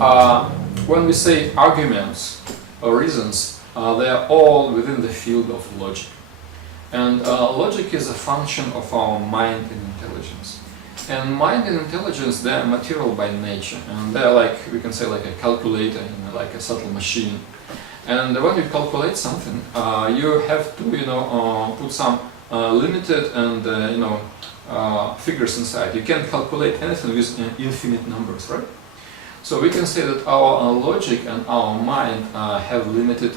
Uh, when we say arguments or reasons, they are all within the field of logic. And logic is a function of our mind and intelligence. And mind and intelligence, they are material by nature. And they are like, we can say, like a calculator, like a subtle machine. And when you calculate something, you have to, put some limited and, figures inside. You can't calculate anything with infinite numbers, right? So we can say that our logic and our mind have limited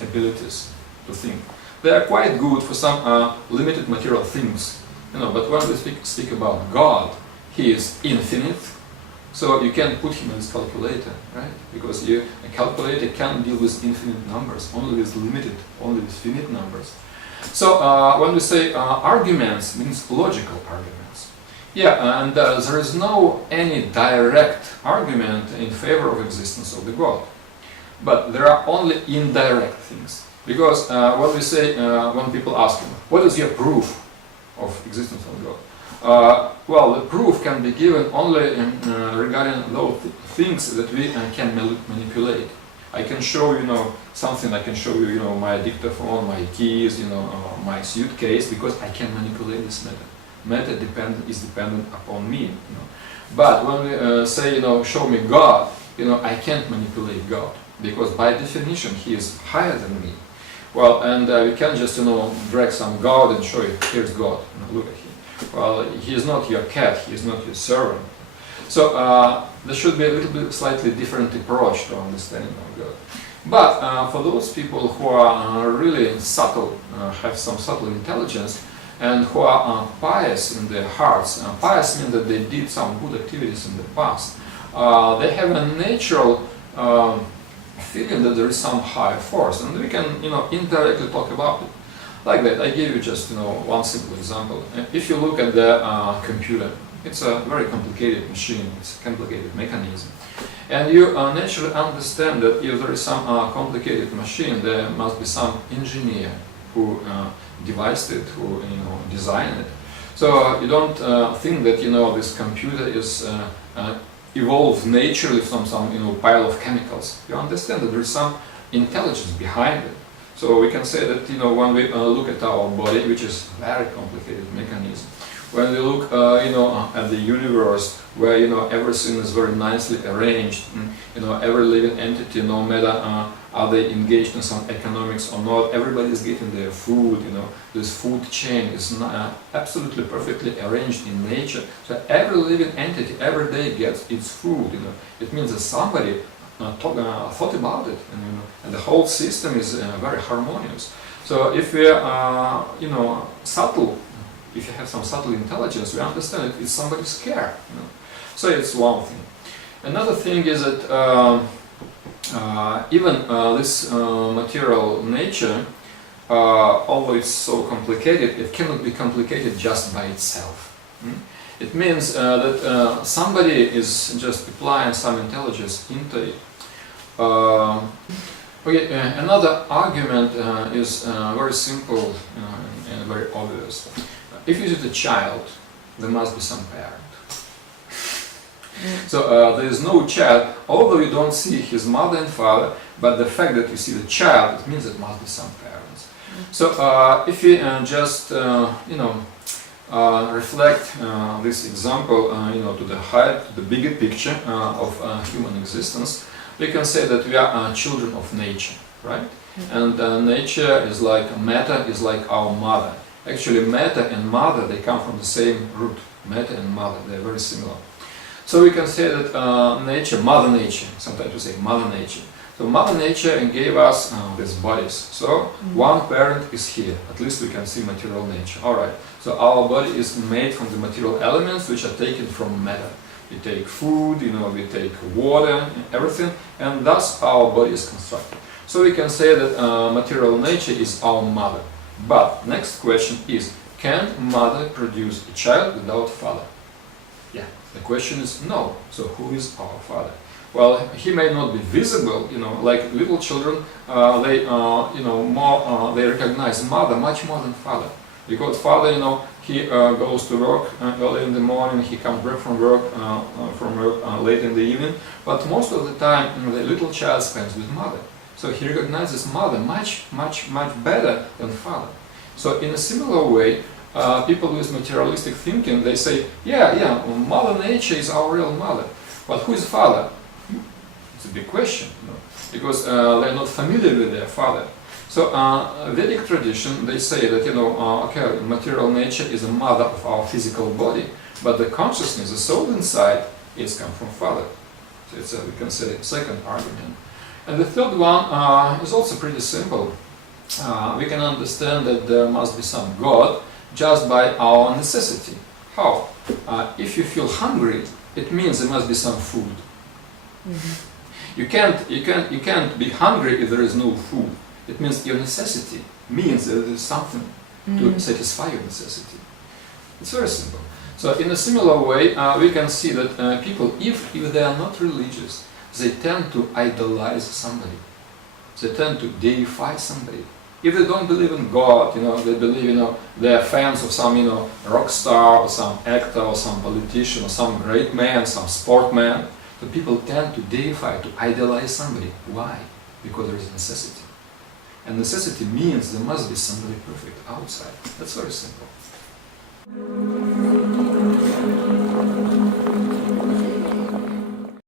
abilities to think. They are quite good for some limited material things, but when we speak about God, He is infinite, so you can put Him in this calculator, right? Because a calculator can't deal with infinite numbers, only with limited, only with finite numbers. So when we say arguments, means logical arguments. Yeah, and there is no any direct argument in favor of existence of the God, but there are only indirect things. Because when we say, when people ask him, what is your proof of existence of God? Well, the proof can be given only regarding those things that we can manipulate. I can show something. I can show you, my dictaphone, my keys, my suitcase, because I can manipulate this matter. Matter is dependent upon me. But when we say, show me God, I can't manipulate God, because by definition He is higher than me. Well, and we can't just, drag some God and show you, here's God, look at Him. Well, He is not your cat, He is not your servant. So there should be a little bit slightly different approach to understanding of God. But for those people who are really subtle, have some subtle intelligence, and who are pious in their hearts, pious means that they did some good activities in the past, they have a natural feeling that there is some higher force, and we can, indirectly talk about it. Like that, I gave you just, one simple example. If you look at the computer, it's a very complicated machine, it's a complicated mechanism. And you naturally understand that if there is some complicated machine, there must be some engineer who devised it, who, designed it. So you don't think that, this computer is evolved naturally from some pile of chemicals. You understand that there is some intelligence behind it. So we can say that when we look at our body, which is a very complicated mechanism, when we look at the universe, where everything is very nicely arranged, every living entity, no matter are they engaged in some economics or not, everybody is getting their food. This food chain is absolutely perfectly arranged in nature. So every living entity every day gets its food. It means that somebody thought about it, and the whole system is very harmonious. So if we are, subtle, if you have some subtle intelligence, we understand it's somebody's care. So it's one thing. Another thing is that even this material nature, although it's so complicated, it cannot be complicated just by itself. It means that somebody is just applying some intelligence into it. Another argument is very simple and very obvious. If you see a child, there must be some parent. So there is no child, although you don't see his mother and father, but the fact that you see the child, it means there must be some parents. So if you just reflect this example, to the higher, to the bigger picture of human existence, we can say that we are children of nature, right? And nature is like, matter is like our mother. Actually, matter and mother, they come from the same root. Matter and mother, they are very similar. So we can say that nature, Mother Nature, sometimes we say Mother Nature. So Mother Nature gave us these bodies. So one parent is here, at least we can see material nature. Alright, so our body is made from the material elements which are taken from matter. We take food, we take water, everything, and thus our body is constructed. So we can say that material nature is our mother. But next question is, can mother produce a child without father? Yeah, the question is no. So who is our father? Well, he may not be visible, like little children, they recognize mother much more than father. Because father, he goes to work early in the morning, he comes back from work late in the evening, but most of the time the little child spends with mother. So he recognizes mother much better than father. So in a similar way, people with materialistic thinking, they say, yeah, mother nature is our real mother, but who is father? It's a big question, because they're not familiar with their father. So Vedic tradition, they say that, okay, material nature is a mother of our physical body, but the consciousness, the soul inside, is come from father. So it's we can say second argument. And the third one is also pretty simple. We can understand that there must be some God just by our necessity. How? If you feel hungry, it means there must be some food. Mm-hmm. You can't be hungry if there is no food. It means your necessity means that there is something to satisfy your necessity. It's very simple. So in a similar way, we can see that people, if they are not religious, they tend to idolize somebody. They tend to deify somebody. If they don't believe in God, they believe, they're fans of some, rock star or some actor or some politician or some great man, some sportman, so people tend to deify, to idolize somebody. Why? Because there is necessity. And necessity means there must be somebody perfect outside. That's very simple.